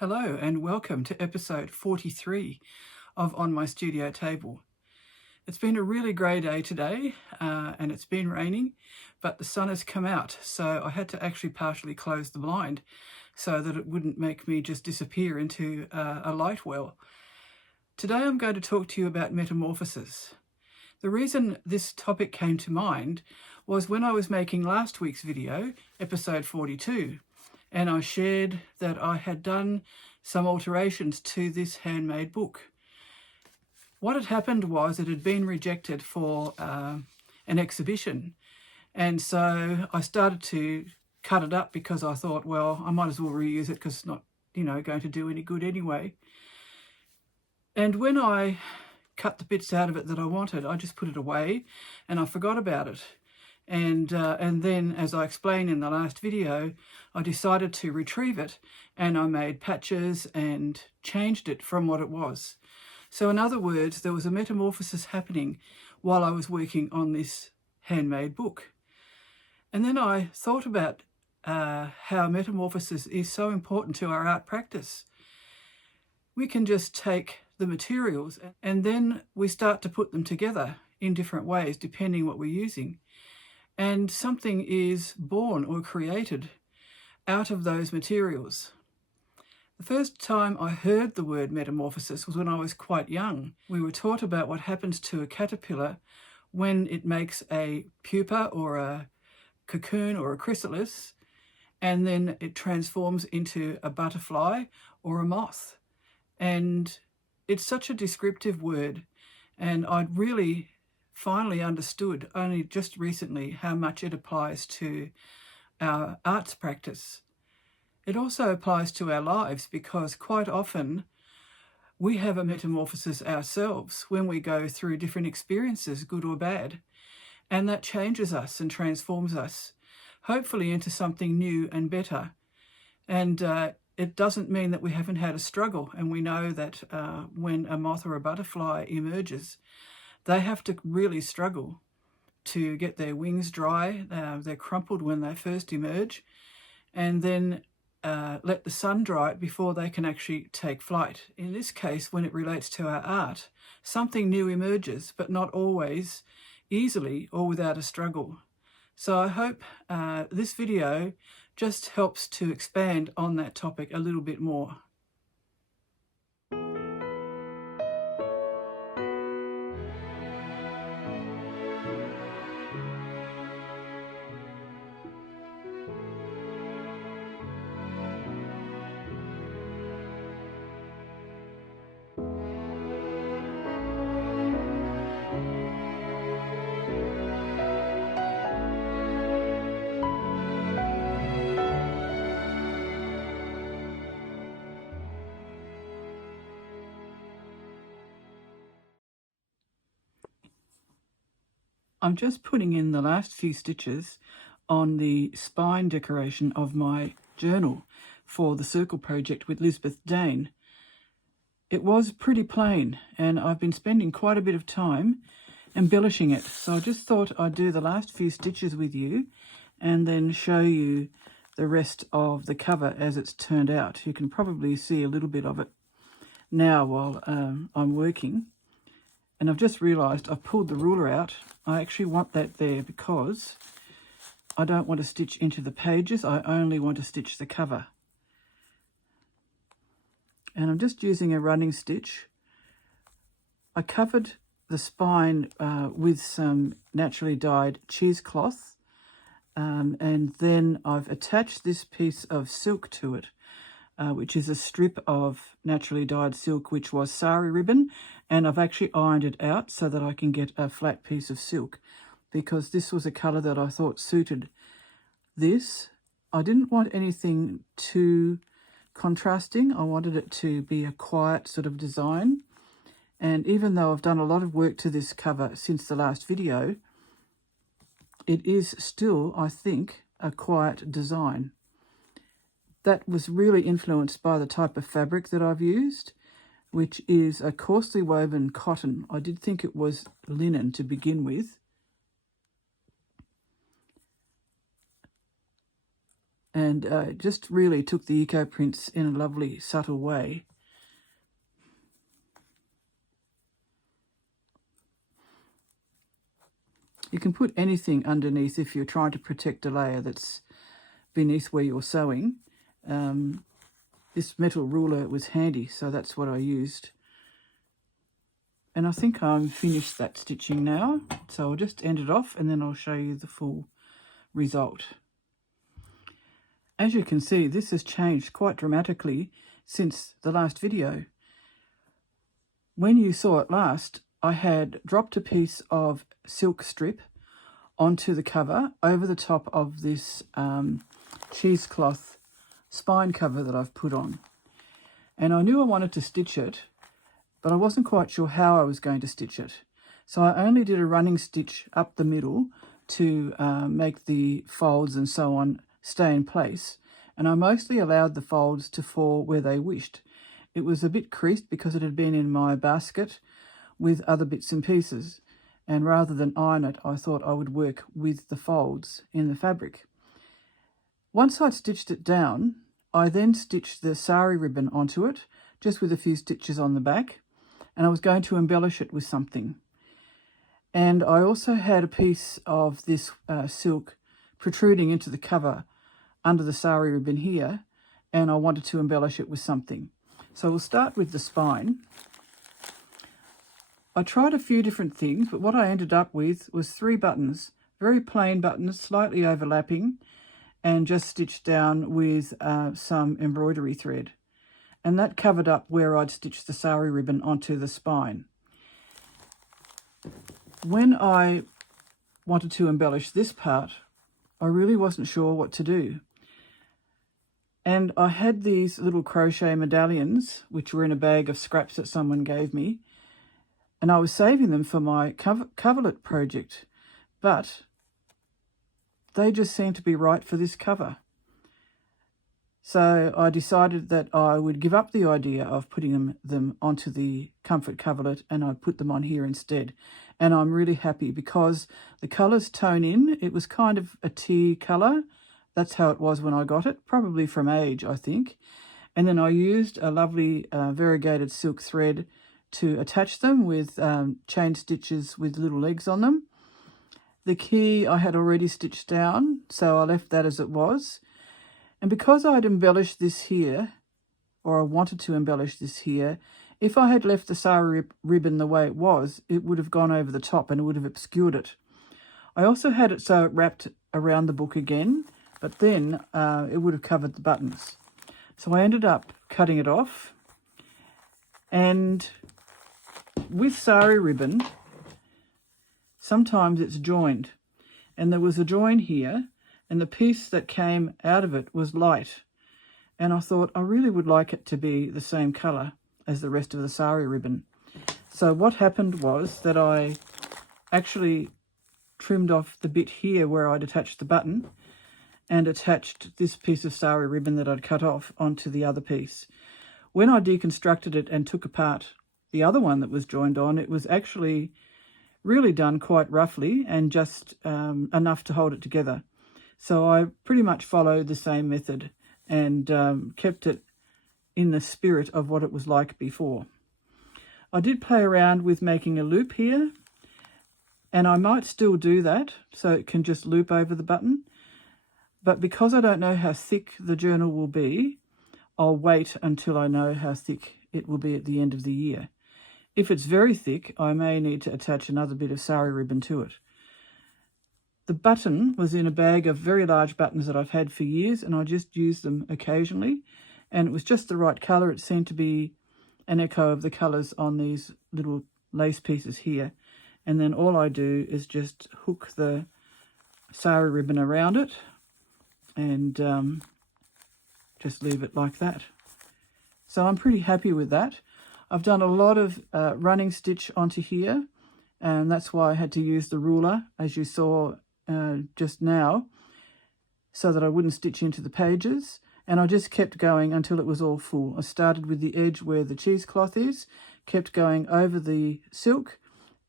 Hello and welcome to episode 43 of On My Studio Table. It's been a really grey day today and it's been raining, but the sun has come out, so I had to actually partially close the blind so that it wouldn't make me just disappear into a light well. Today I'm going to talk to you about metamorphosis. The reason this topic came to mind was when I was making last week's video, episode 42. And I shared that I had done some alterations to this handmade book. What had happened was it had been rejected for an exhibition. And so I started to cut it up because I thought, well, I might as well reuse it because it's not, going to do any good anyway. And when I cut the bits out of it that I wanted, I just put it away and I forgot about it. And then, as I explained in the last video, I decided to retrieve it and I made patches and changed it from what it was. So in other words, there was a metamorphosis happening while I was working on this handmade book. And then I thought about how metamorphosis is so important to our art practice. We can just take the materials and then we start to put them together in different ways depending what we're using. And something is born or created out of those materials. The first time I heard the word metamorphosis was when I was quite young. We were taught about what happens to a caterpillar when it makes a pupa or a cocoon or a chrysalis, and then it transforms into a butterfly or a moth. And it's such a descriptive word, and I'd really finally understood only just recently how much it applies to our arts practice. It also applies to our lives because quite often we have a metamorphosis ourselves when we go through different experiences, good or bad, and that changes us and transforms us, hopefully into something new and better. And it doesn't mean that we haven't had a struggle, and we know that when a moth or a butterfly emerges, they have to really struggle to get their wings dry. They're crumpled when they first emerge, and then let the sun dry it before they can actually take flight. In this case, when it relates to our art, something new emerges, but not always easily or without a struggle. So I hope this video just helps to expand on that topic a little bit more. I'm just putting in the last few stitches on the spine decoration of my journal for the circle project with Lisbeth Degn. It was pretty plain and I've been spending quite a bit of time embellishing it. So I just thought I'd do the last few stitches with you and then show you the rest of the cover as it's turned out. You can probably see a little bit of it now while I'm working. And I've just realised I've pulled the ruler out. I actually want that there because I don't want to stitch into the pages. I only want to stitch the cover. And I'm just using a running stitch. I covered the spine with some naturally dyed cheesecloth. And then I've attached this piece of silk to it, which is a strip of naturally dyed silk, which was sari ribbon, and I've actually ironed it out so that I can get a flat piece of silk because this was a colour that I thought suited this. I didn't want anything too contrasting. I wanted it to be a quiet sort of design, and even though I've done a lot of work to this cover since the last video, it is still, I think, a quiet design. That was really influenced by the type of fabric that I've used, which is a coarsely woven cotton. I did think it was linen to begin with. and just really took the eco prints in a lovely subtle way. You can put anything underneath if you're trying to protect a layer that's beneath where you're sewing. This metal ruler was handy, so that's what I used. And I think I'm finished that stitching now, so I'll just end it off and then I'll show you the full result. As you can see, this has changed quite dramatically since the last video. When you saw it last, I had dropped a piece of silk strip onto the cover over the top of this cheesecloth spine cover that I've put on. And I knew I wanted to stitch it, but I wasn't quite sure how I was going to stitch it. So I only did a running stitch up the middle to make the folds and so on stay in place. And I mostly allowed the folds to fall where they wished. It was a bit creased because it had been in my basket with other bits and pieces. And rather than iron it, I thought I would work with the folds in the fabric. Once I'd stitched it down, I then stitched the sari ribbon onto it, just with a few stitches on the back, and I was going to embellish it with something. And I also had a piece of this silk protruding into the cover under the sari ribbon here, and I wanted to embellish it with something. So we'll start with the spine. I tried a few different things, but what I ended up with was 3 buttons, very plain buttons, slightly overlapping, and just stitched down with some embroidery thread. And that covered up where I'd stitched the sari ribbon onto the spine. When I wanted to embellish this part, I really wasn't sure what to do. And I had these little crochet medallions, which were in a bag of scraps that someone gave me, and I was saving them for my coverlet project, but they just seemed to be right for this cover. So I decided that I would give up the idea of putting them onto the comfort coverlet, and I'd put them on here instead. And I'm really happy because the colours tone in. It was kind of a tea colour. That's how it was when I got it, probably from age, I think. And then I used a lovely variegated silk thread to attach them with chain stitches with little legs on them. The key I had already stitched down, so I left that as it was. And because I'd embellished this here, or I wanted to embellish this here, if I had left the sari ribbon the way it was, it would have gone over the top and it would have obscured it. I also had it so it wrapped around the book again, but then it would have covered the buttons. So I ended up cutting it off. And with sari ribbon, sometimes it's joined. And there was a join here, and the piece that came out of it was light. And I thought I really would like it to be the same colour as the rest of the sari ribbon. So what happened was that I actually trimmed off the bit here where I'd attached the button and attached this piece of sari ribbon that I'd cut off onto the other piece. When I deconstructed it and took apart the other one that was joined on, it was actually really done quite roughly and just enough to hold it together. So I pretty much followed the same method and kept it in the spirit of what it was like before. I did play around with making a loop here, and I might still do that so it can just loop over the button. But because I don't know how thick the journal will be, I'll wait until I know how thick it will be at the end of the year. If it's very thick, I may need to attach another bit of sari ribbon to it. The button was in a bag of very large buttons that I've had for years, and I just used them occasionally, and it was just the right colour. It seemed to be an echo of the colours on these little lace pieces here. And then all I do is just hook the sari ribbon around it and just leave it like that. So I'm pretty happy with that. I've done a lot of running stitch onto here, and that's why I had to use the ruler, as you saw just now, so that I wouldn't stitch into the pages. And I just kept going until it was all full. I started with the edge where the cheesecloth is, kept going over the silk,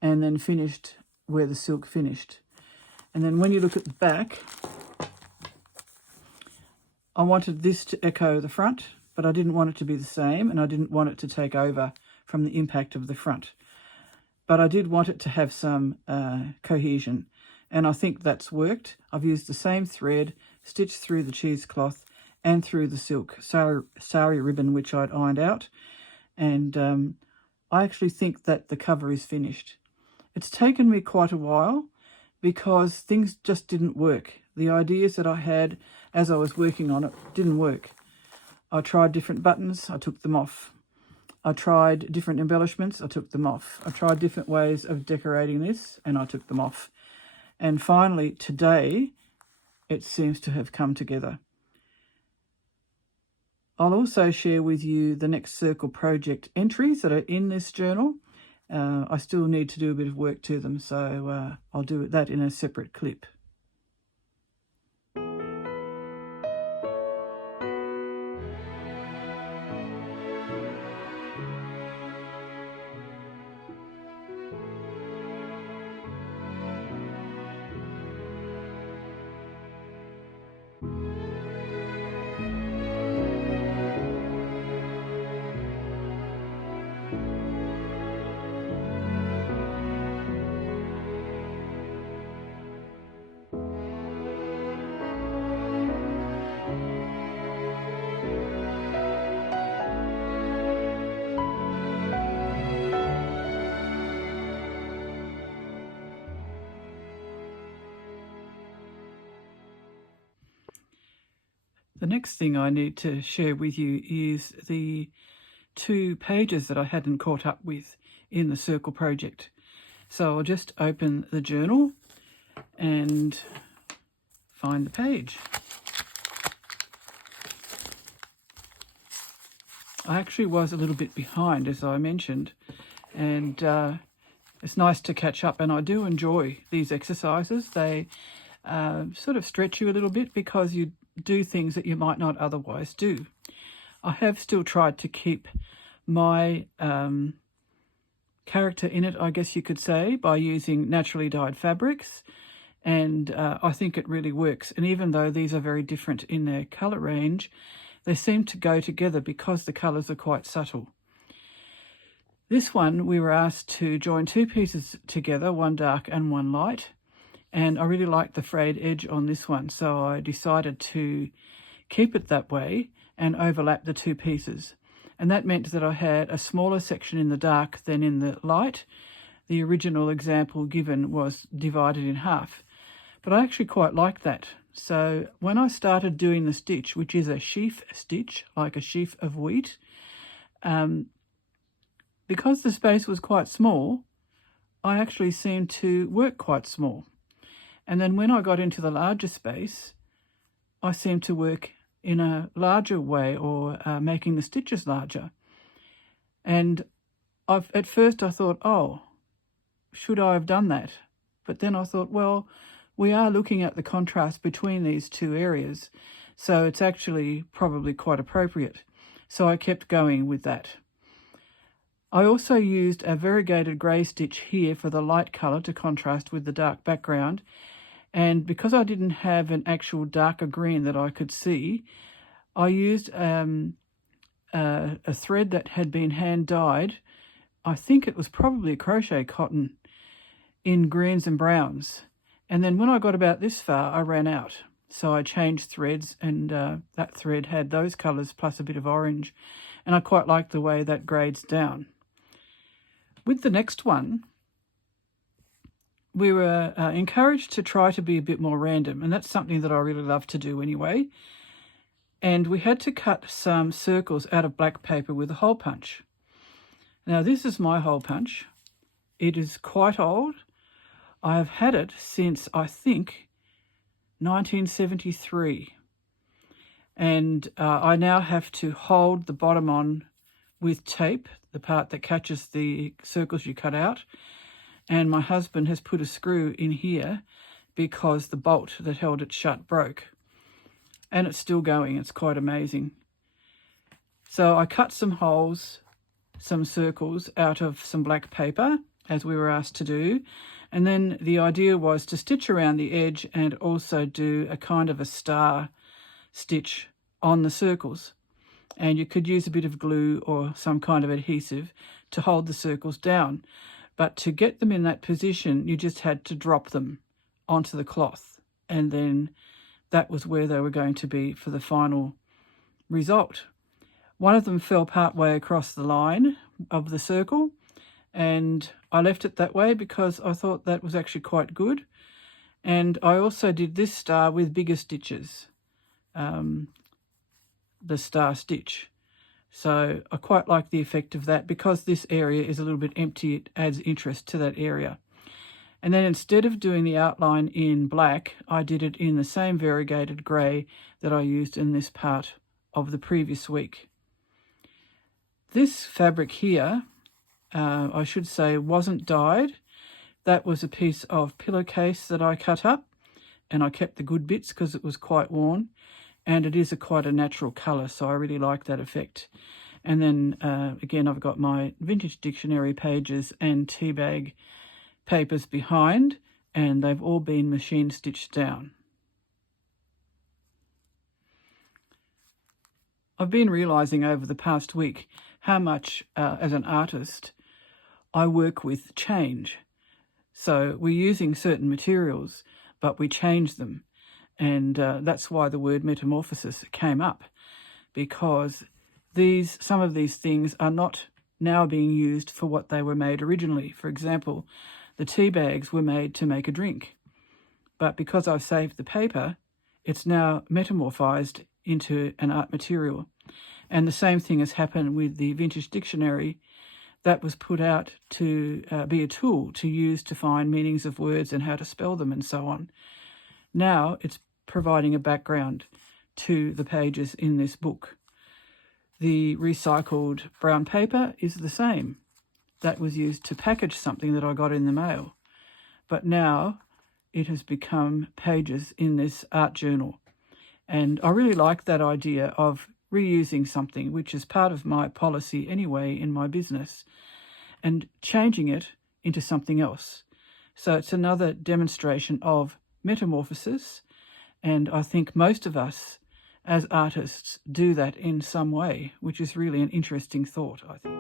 and then finished where the silk finished. And then when you look at the back, I wanted this to echo the front, but I didn't want it to be the same, and I didn't want it to take over from the impact of the front. But I did want it to have some cohesion, and I think that's worked. I've used the same thread, stitched through the cheesecloth and through the silk sari ribbon, which I'd ironed out, and I actually think that the cover is finished. It's taken me quite a while because things just didn't work. The ideas that I had as I was working on it didn't work. I tried different buttons, I took them off. I tried different embellishments, I took them off. I tried different ways of decorating this, and I took them off. And finally, today, it seems to have come together. I'll also share with you the next circle project entries that are in this journal. I still need to do a bit of work to them, so I'll do that in a separate clip. The next thing I need to share with you is the 2 pages that I hadn't caught up with in the circle project. So I'll just open the journal and find the page. I actually was a little bit behind, as I mentioned, and it's nice to catch up, and I do enjoy these exercises. They sort of stretch you a little bit because you do things that you might not otherwise do. I have still tried to keep my character in it, I guess you could say, by using naturally dyed fabrics, and I think it really works. And even though these are very different in their colour range, they seem to go together because the colours are quite subtle. This one, we were asked to join 2 pieces together, one dark and one light. And I really like the frayed edge on this one, so I decided to keep it that way and overlap the 2 pieces. And that meant that I had a smaller section in the dark than in the light. The original example given was divided in half. But I actually quite like that. So when I started doing the stitch, which is a sheaf stitch, like a sheaf of wheat, because the space was quite small, I actually seemed to work quite small. And then when I got into the larger space, I seemed to work in a larger way, or making the stitches larger. And at first I thought, oh, should I have done that? But then I thought, well, we are looking at the contrast between these 2 areas, so it's actually probably quite appropriate. So I kept going with that. I also used a variegated grey stitch here for the light colour to contrast with the dark background. And because I didn't have an actual darker green that I could see, I used a thread that had been hand dyed. I think it was probably crochet cotton in greens and browns. And then when I got about this far, I ran out. So I changed threads, and that thread had those colours plus a bit of orange. And I quite like the way that grades down. With the next one, we were encouraged to try to be a bit more random, and that's something that I really love to do anyway. And we had to cut some circles out of black paper with a hole punch. Now this is my hole punch. It is quite old. I have had it since, I think, 1973. And I now have to hold the bottom on with tape, the part that catches the circles you cut out. And my husband has put a screw in here because the bolt that held it shut broke. And it's still going. It's quite amazing. So I cut some holes, some circles out of some black paper, as we were asked to do. And then the idea was to stitch around the edge and also do a kind of a star stitch on the circles, and you could use a bit of glue or some kind of adhesive to hold the circles down. But to get them in that position, you just had to drop them onto the cloth, and then that was where they were going to be for the final result. One of them fell part way across the line of the circle, and I left it that way because I thought that was actually quite good. And I also did this star with bigger stitches, the star stitch. So I quite like the effect of that. Because this area is a little bit empty, it adds interest to that area. And then instead of doing the outline in black, I did it in the same variegated grey that I used in this part of the previous week. This fabric here, I should say, wasn't dyed. That was a piece of pillowcase that I cut up, and I kept the good bits because it was quite worn, and it is quite a natural colour, so I really like that effect. And then again, I've got my vintage dictionary pages and tea bag papers behind, and they've all been machine stitched down. I've been realising over the past week how much, as an artist, I work with change. So we're using certain materials, but we change them. And that's why the word metamorphosis came up, because some of these things are not now being used for what they were made originally. For example, the tea bags were made to make a drink, but because I've saved the paper, it's now metamorphized into an art material. And the same thing has happened with the vintage dictionary that was put out to be a tool to use to find meanings of words and how to spell them and so on. Now it's providing a background to the pages in this book. The recycled brown paper is the same. That was used to package something that I got in the mail. But now it has become pages in this art journal. And I really like that idea of reusing something, which is part of my policy anyway in my business, and changing it into something else. So it's another demonstration of metamorphosis, and I think most of us as artists do that in some way, which is really an interesting thought, I think.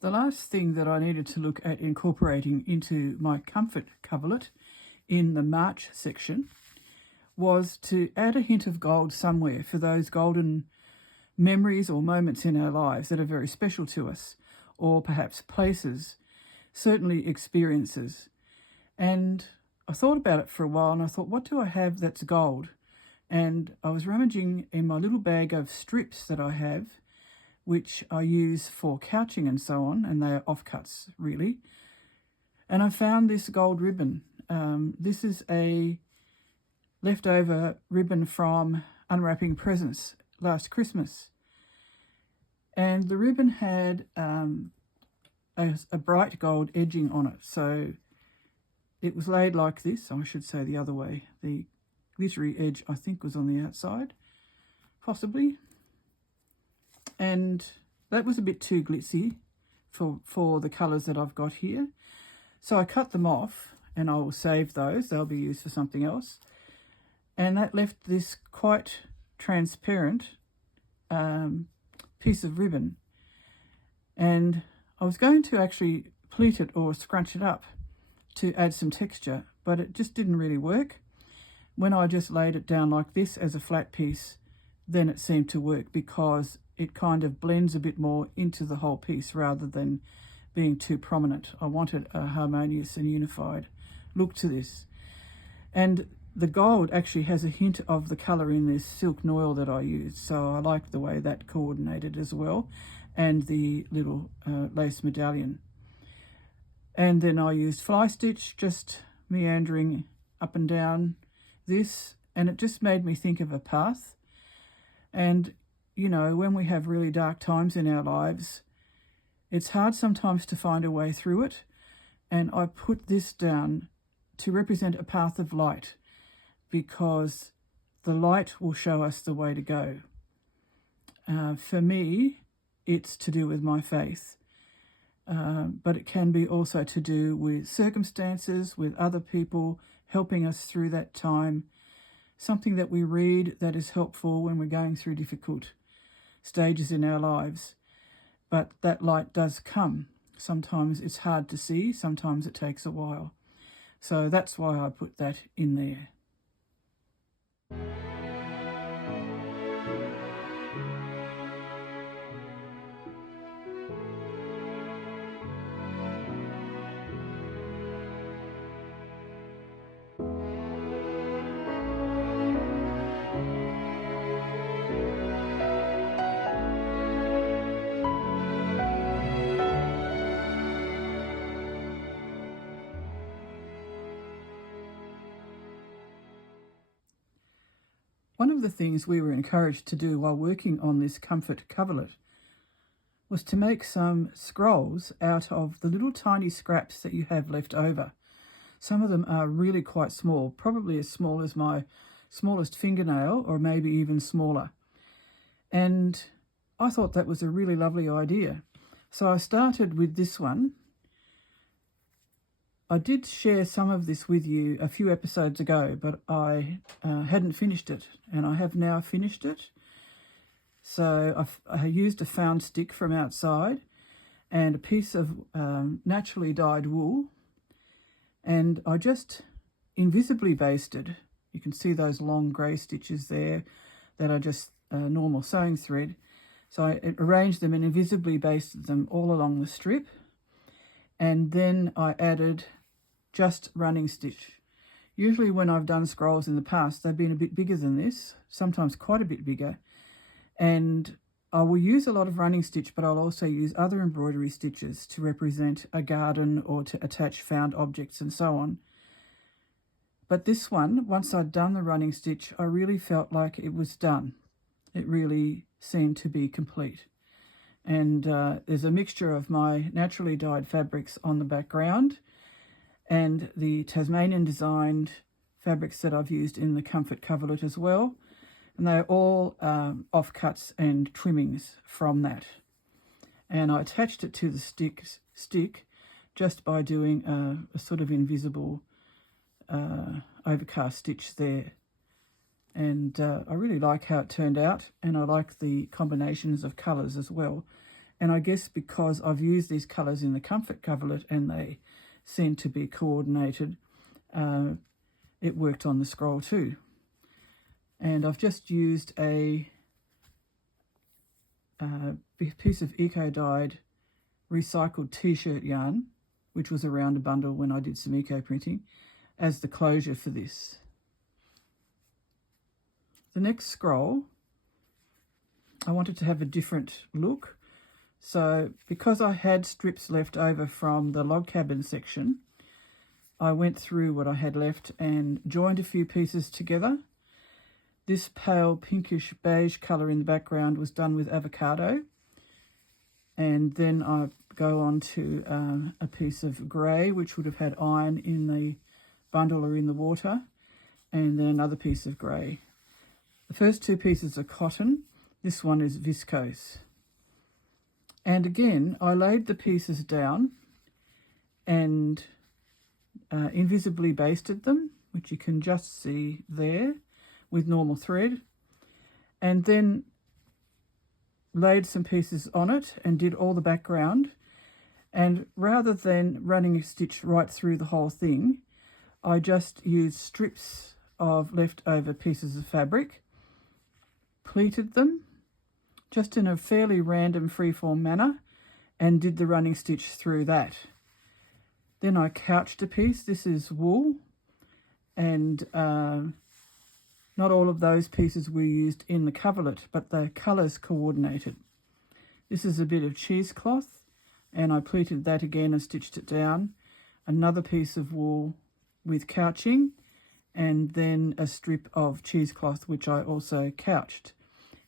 The last thing that I needed to look at incorporating into my comfort coverlet in the March section was to add a hint of gold somewhere for those golden memories or moments in our lives that are very special to us, or perhaps places, certainly experiences. And I thought about it for a while, and I thought, what do I have that's gold? And I was rummaging in my little bag of strips that I have, which I use for couching and so on, and they are offcuts, really. And I found this gold ribbon. This is a leftover ribbon from unwrapping presents last Christmas. And the ribbon had a bright gold edging on it. So it was laid like this, I should say the other way. The glittery edge, I think, was on the outside, possibly. And that was a bit too glitzy for the colours that I've got here. So I cut them off, and I will save those. They'll be used for something else. And that left this quite transparent piece of ribbon. And I was going to actually pleat it or scrunch it up to add some texture, but it just didn't really work. When I just laid it down like this as a flat piece, then it seemed to work, because it kind of blends a bit more into the whole piece rather than being too prominent. I wanted a harmonious and unified look to this. And the gold actually has a hint of the colour in this silk noil that I used, so I like the way that coordinated as well, and the little lace medallion. And then I used fly stitch, just meandering up and down this, and it just made me think of a path. And, you know, when we have really dark times in our lives, it's hard sometimes to find a way through it, and I put this down to represent a path of light, because the light will show us the way to go. For me, it's to do with my faith, but it can be also to do with circumstances, with other people helping us through that time, something that we read that is helpful when we're going through difficult stages in our lives. But that light does come. Sometimes it's hard to see, sometimes it takes a while. So that's why I put that in there. One of the things we were encouraged to do while working on this comfort coverlet was to make some scrolls out of the little tiny scraps that you have left over. Some of them are really quite small, probably as small as my smallest fingernail, or maybe even smaller. And I thought that was a really lovely idea. So I started with this one. I did share some of this with you a few episodes ago, but I hadn't finished it, and I have now finished it. So I used a found stick from outside and a piece of naturally dyed wool, and I just invisibly basted. You can see those long grey stitches there that are just normal sewing thread. So I arranged them and invisibly basted them all along the strip, and then I added just running stitch. Usually when I've done scrolls in the past, they've been a bit bigger than this, sometimes quite a bit bigger, and I will use a lot of running stitch, but I'll also use other embroidery stitches to represent a garden or to attach found objects and so on. But this one, once I'd done the running stitch, I really felt like it was done. It really seemed to be complete. And there's a mixture of my naturally dyed fabrics on the background and the Tasmanian designed fabrics that I've used in the comfort coverlet as well. And they're all offcuts and trimmings from that. And I attached it to the stick just by doing a sort of invisible overcast stitch there. And I really like how it turned out, and I like the combinations of colours as well. And I guess because I've used these colours in the comfort coverlet and they seem to be coordinated, it worked on the scroll too. And I've just used a piece of eco-dyed recycled t-shirt yarn, which was around a bundle when I did some eco-printing, as the closure for this. The next scroll, I wanted to have a different look. So because I had strips left over from the log cabin section, I went through what I had left and joined a few pieces together. This pale pinkish beige colour in the background was done with avocado. And then I go on to a piece of grey, which would have had iron in the bundle or in the water, and then another piece of grey. The first two pieces are cotton. This one is viscose. And again, I laid the pieces down and invisibly basted them, which you can just see there, with normal thread, and then laid some pieces on it and did all the background. And rather than running a stitch right through the whole thing, I just used strips of leftover pieces of fabric, pleated them just in a fairly random freeform manner, and did the running stitch through that. Then I couched a piece. This is wool, and not all of those pieces were used in the coverlet, but the colours coordinated. This is a bit of cheesecloth, and I pleated that again and stitched it down. Another piece of wool with couching, and then a strip of cheesecloth which I also couched.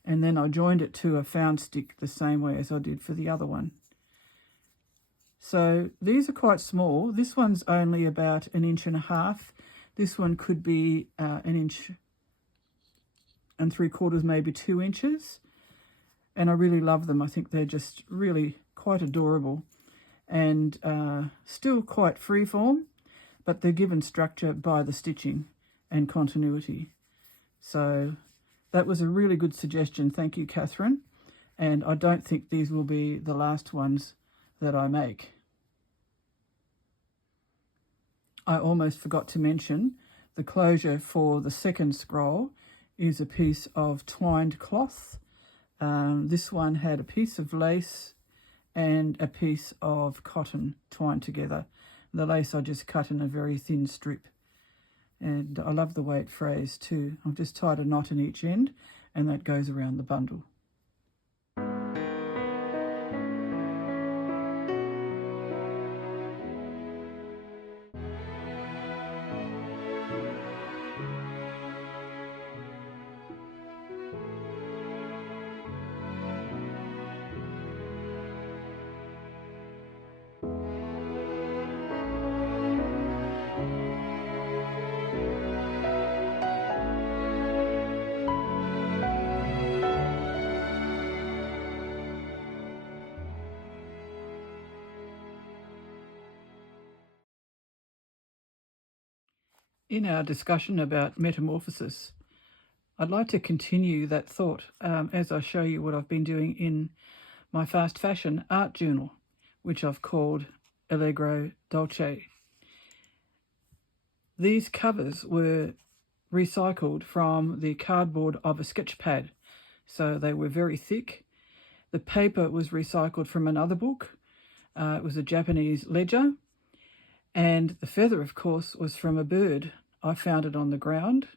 And then I joined it to a found stick the same way as I did for the other one. So these are quite small. This one's only about 1.5 inches. This one could be 1 3/4 inches, maybe 2 inches. And I really love them. I think they're just really quite adorable, and still quite freeform, but they're given structure by the stitching and continuity. So that was a really good suggestion. Thank you, Catherine. And I don't think these will be the last ones that I make. I almost forgot to mention the closure for the second scroll is a piece of twined cloth. This one had a piece of lace and a piece of cotton twined together. The lace I just cut in a very thin strip. And I love the way it frays too. I've just tied a knot in each end, and that goes around the bundle. In our discussion about metamorphosis, I'd like to continue that thought as I show you what I've been doing in my fast fashion art journal, which I've called Allegro Dolce. These covers were recycled from the cardboard of a sketch pad, so they were very thick. The paper was recycled from another book. It was a Japanese ledger, and the feather, of course, was from a bird. I found it on the ground,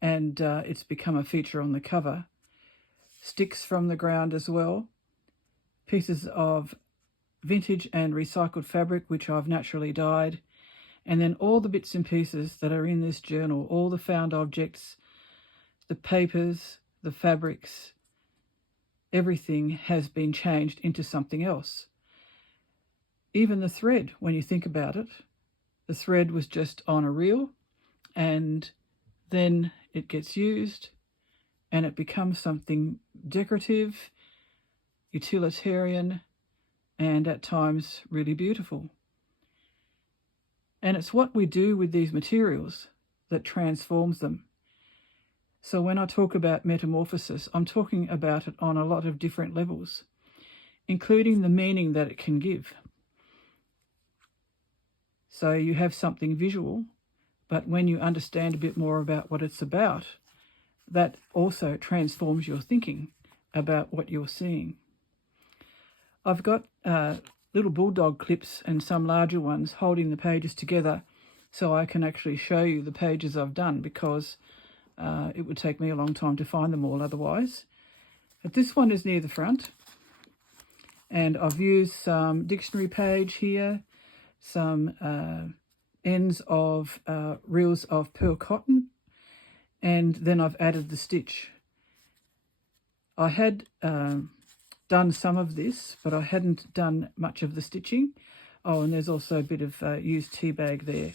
and it's become a feature on the cover. Sticks from the ground as well. Pieces of vintage and recycled fabric, which I've naturally dyed. And then all the bits and pieces that are in this journal, all the found objects, the papers, the fabrics, everything has been changed into something else. Even the thread, when you think about it, the thread was just on a reel, and then it gets used and it becomes something decorative, utilitarian, and at times really beautiful. And it's what we do with these materials that transforms them. So when I talk about metamorphosis, I'm talking about it on a lot of different levels, including the meaning that it can give. So you have something visual, but when you understand a bit more about what it's about, that also transforms your thinking about what you're seeing. I've got little bulldog clips and some larger ones holding the pages together so I can actually show you the pages I've done, because it would take me a long time to find them all otherwise. But this one is near the front, and I've used some dictionary page here, some ends of reels of pearl cotton, and then I've added the stitch. I had done some of this, but I hadn't done much of the stitching. Oh, and there's also a bit of used tea bag there.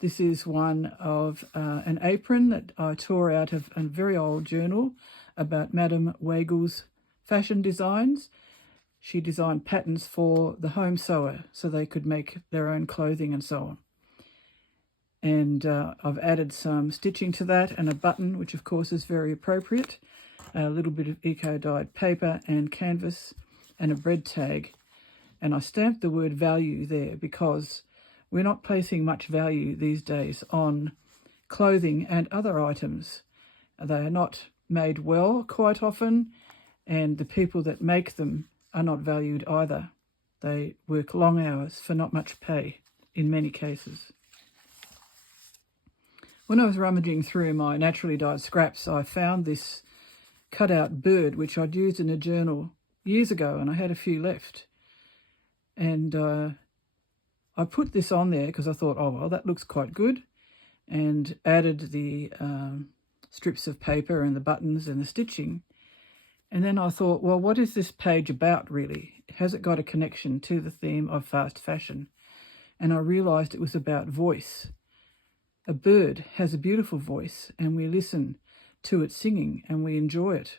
This is one of an apron that I tore out of a very old journal about Madame Weigel's fashion designs. She designed patterns for the home sewer so they could make their own clothing and so on. And I've added some stitching to that and a button, which of course is very appropriate. A little bit of eco-dyed paper and canvas and a bread tag. And I stamped the word value there because we're not placing much value these days on clothing and other items. They are not made well quite often, and the people that make them are not valued either. They work long hours for not much pay. in many cases. When I was rummaging through my naturally dyed scraps, I found this cut-out bird, which I'd used in a journal years ago, and I had a few left. And I put this on there because I thought, oh, well, that looks quite good, and added the strips of paper and the buttons and the stitching. And then I thought, well, what is this page about, really? Has it got a connection to the theme of fast fashion? And I realised it was about voice. A bird has a beautiful voice, and we listen to it singing and we enjoy it.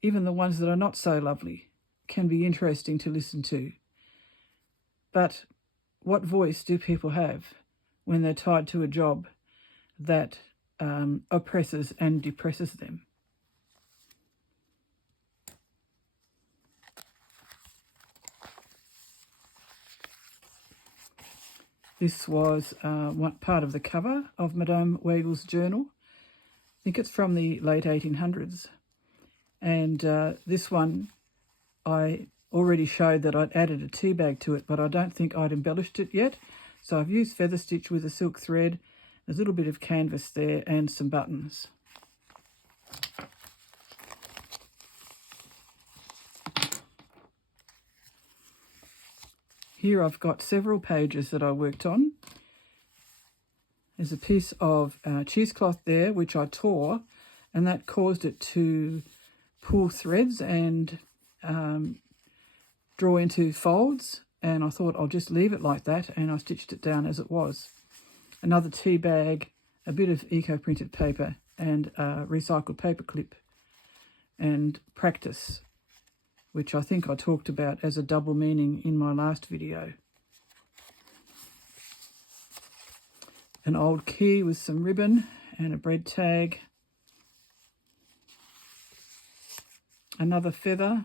Even the ones that are not so lovely can be interesting to listen to. But what voice do people have when they're tied to a job that oppresses and depresses them? This was one part of the cover of Madame Weigel's journal. I think it's from the late 1800s. And this one, I already showed that I'd added a tea bag to it, but I don't think I'd embellished it yet. So I've used feather stitch with a silk thread. There's a little bit of canvas there and some buttons. Here I've got several pages that I worked on. There's a piece of cheesecloth there which I tore, and that caused it to pull threads and draw into folds, and I thought I'll just leave it like that, and I stitched it down as it was. Another tea bag, a bit of eco-printed paper, and a recycled paper clip, and practice, which I think I talked about as a double meaning in my last video. An old key with some ribbon and a bread tag. Another feather,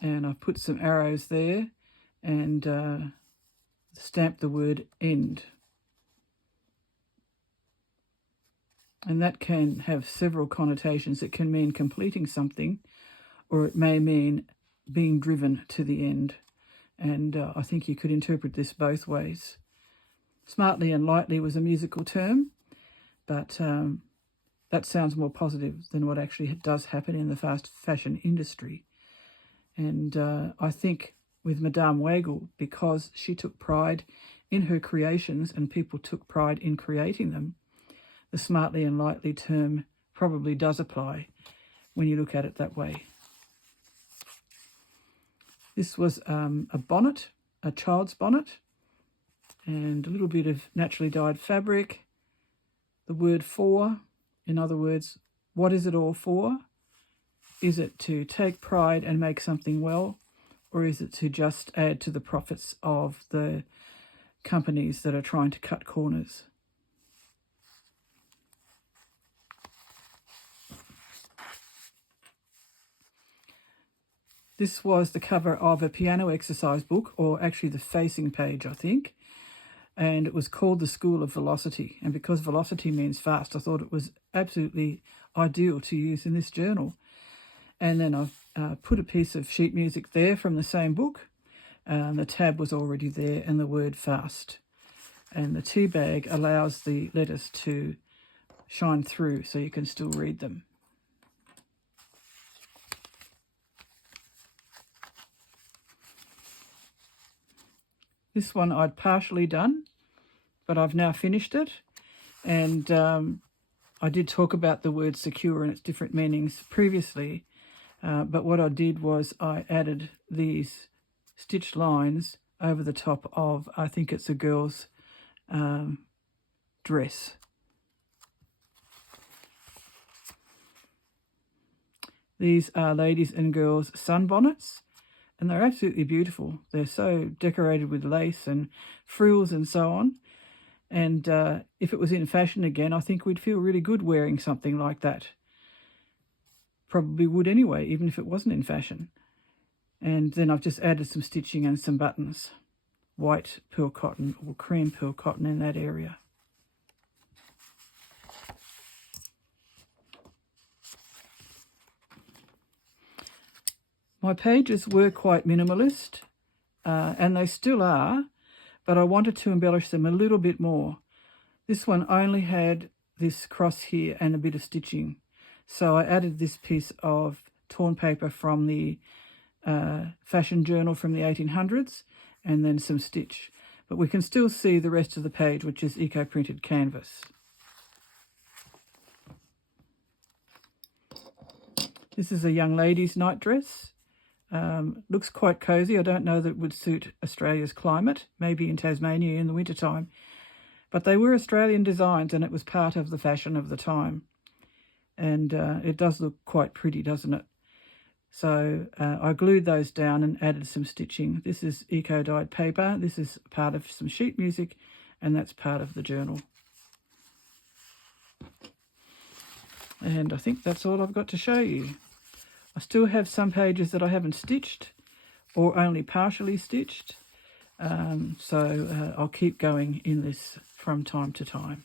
and I've put some arrows there and stamped the word end. And that can have several connotations. It can mean completing something, or it may mean being driven to the end. And I think you could interpret this both ways. Smartly and lightly was a musical term, but that sounds more positive than what actually does happen in the fast fashion industry. And I think with Madame Weigel, because she took pride in her creations and people took pride in creating them, the smartly and lightly term probably does apply when you look at it that way. This was a bonnet, a child's bonnet, and a little bit of naturally dyed fabric. The word for, in other words, what is it all for? Is it to take pride and make something well, or is it to just add to the profits of the companies that are trying to cut corners? This was the cover of a piano exercise book, or actually the facing page, I think. And it was called The School of Velocity. And because velocity means fast, I thought it was absolutely ideal to use in this journal. And then I've put a piece of sheet music there from the same book. The tab was already there and the word fast. And the tea bag allows the letters to shine through so you can still read them. This one I'd partially done, but I've now finished it. And I did talk about the word secure and its different meanings previously. But what I did was I added these stitched lines over the top of, I think it's a girl's dress. These are ladies and girls' sunbonnets. And they're absolutely beautiful. They're so decorated with lace and frills and so on. And if it was in fashion again, I think we'd feel really good wearing something like that. Probably would anyway, even if it wasn't in fashion. And then I've just added some stitching and some buttons. White pearl cotton or cream pearl cotton in that area. My pages were quite minimalist, and they still are, but I wanted to embellish them a little bit more. This one only had this cross here and a bit of stitching, so I added this piece of torn paper from the fashion journal from the 1800s and then some stitch. But we can still see the rest of the page, which is eco-printed canvas. This is a young lady's nightdress. Looks quite cosy. I don't know that it would suit Australia's climate, maybe in Tasmania in the wintertime. But they were Australian designs and it was part of the fashion of the time. And it does look quite pretty, doesn't it? So I glued those down and added some stitching. This is eco-dyed paper. This is part of some sheet music, and that's part of the journal. And I think that's all I've got to show you. I still have some pages that I haven't stitched or only partially stitched. So I'll keep going in this from time to time.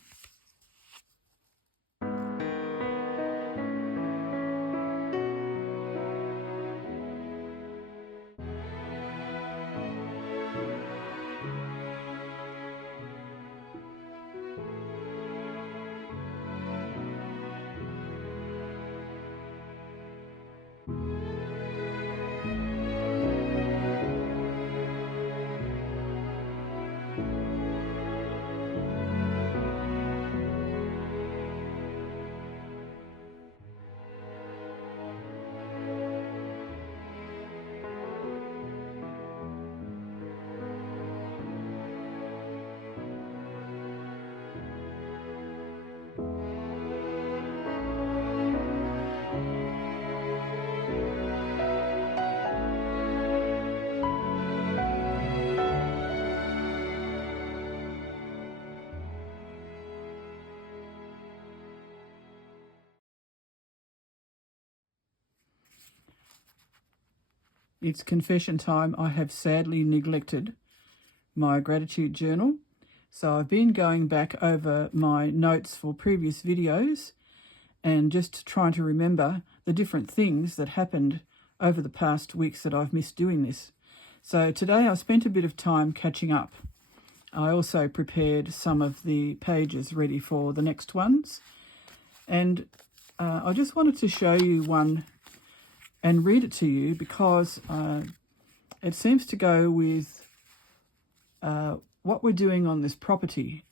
It's confession time. I have sadly neglected my gratitude journal. So I've been going back over my notes for previous videos and just trying to remember the different things that happened over the past weeks that I've missed doing this. So today I spent a bit of time catching up. I also prepared some of the pages ready for the next ones. And I just wanted to show you one and read it to you because it seems to go with what we're doing on this property.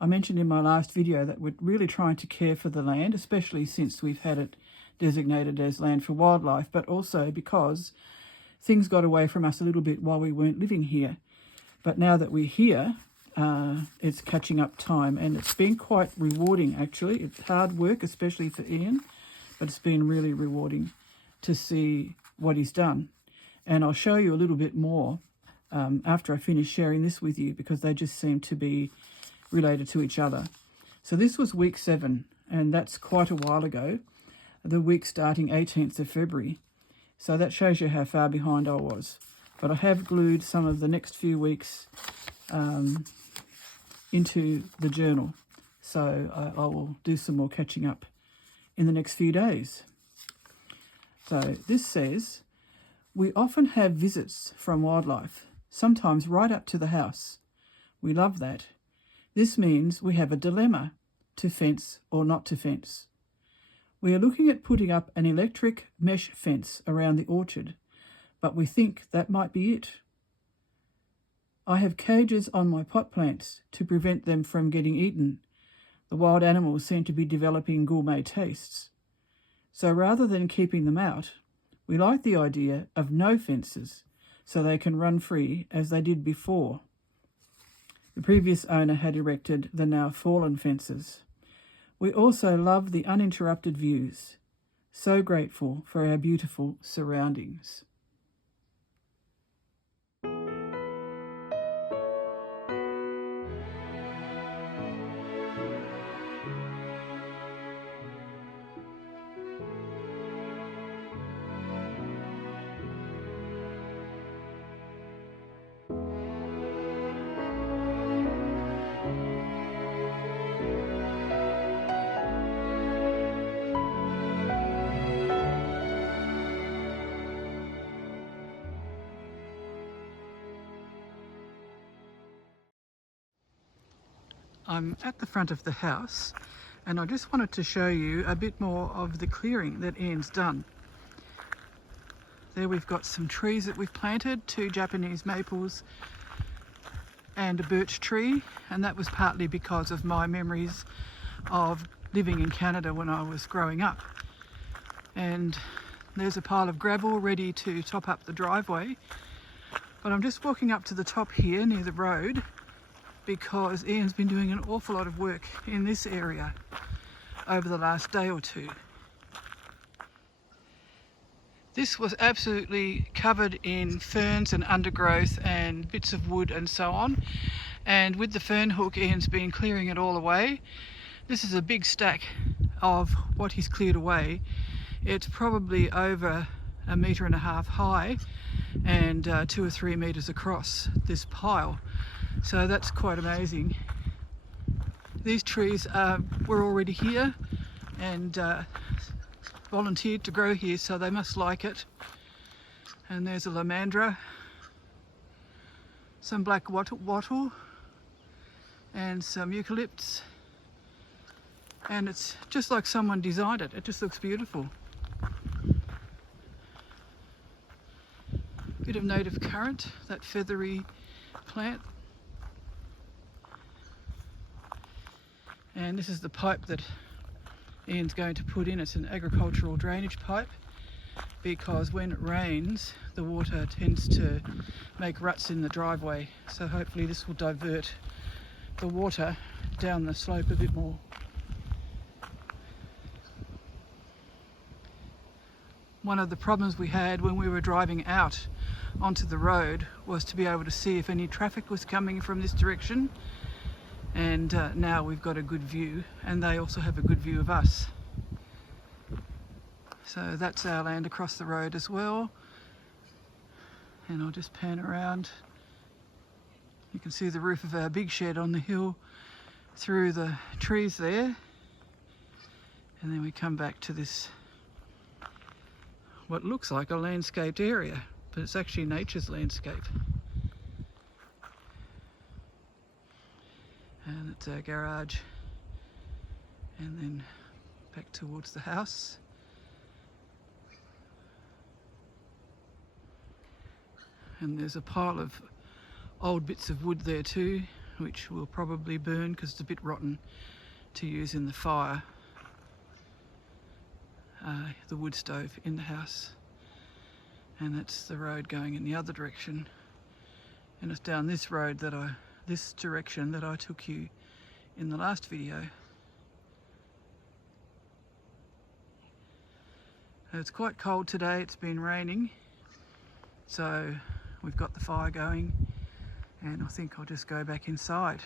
I mentioned in my last video that we're really trying to care for the land, especially since we've had it designated as land for wildlife, but also because things got away from us a little bit while we weren't living here. But now that we're here, it's catching up time, and it's been quite rewarding actually. It's hard work, especially for Ian, but it's been really rewarding to see what he's done. And I'll show you a little bit more after I finish sharing this with you, because they just seem to be related to each other. So this was week 7, and that's quite a while ago, the week starting 18th of February. So that shows you how far behind I was. But I have glued some of the next few weeks into the journal. So I will do some more catching up in the next few days. So this says, we often have visits from wildlife, sometimes right up to the house. We love that. This means we have a dilemma, to fence or not to fence. We are looking at putting up an electric mesh fence around the orchard, but we think that might be it. I have cages on my pot plants to prevent them from getting eaten. The wild animals seem to be developing gourmet tastes. So rather than keeping them out, we like the idea of no fences, so they can run free as they did before. The previous owner had erected the now fallen fences. We also love the uninterrupted views. So grateful for our beautiful surroundings. I'm at the front of the house and I just wanted to show you a bit more of the clearing that Ian's done. There we've got some trees that we've planted, 2 Japanese maples and a birch tree, and that was partly because of my memories of living in Canada when I was growing up. And there's a pile of gravel ready to top up the driveway, but I'm just walking up to the top here near the road because Ian's been doing an awful lot of work in this area over the last day or two. This was absolutely covered in ferns and undergrowth and bits of wood and so on, and with the fern hook Ian's been clearing it all away. This is a big stack of what he's cleared away. It's probably over 1.5 meters high and 2 or 3 meters across, this pile. So that's quite amazing. These trees were already here and volunteered to grow here, so they must like it. And there's a lamandra, some black wattle and some eucalypts, and it's just like someone designed it. It just looks beautiful. Bit of native currant, that feathery plant. And this is the pipe that Ian's going to put in. It's an agricultural drainage pipe because when it rains the water tends to make ruts in the driveway, so hopefully this will divert the water down the slope a bit more. One of the problems we had when we were driving out onto the road was to be able to see if any traffic was coming from this direction, and now we've got a good view and they also have a good view of us. So that's our land across the road as well, and I'll just pan around. You can see the roof of our big shed on the hill through the trees there, and then we come back to this what looks like a landscaped area, but it's actually nature's landscape. And it's our garage, and then back towards the house. And there's a pile of old bits of wood there too, which will probably burn because it's a bit rotten to use in the fire, the wood stove in the house. And that's the road going in the other direction, and it's down this road this direction that I took you in the last video. It's quite cold today, it's been raining, so we've got the fire going, and I think I'll just go back inside.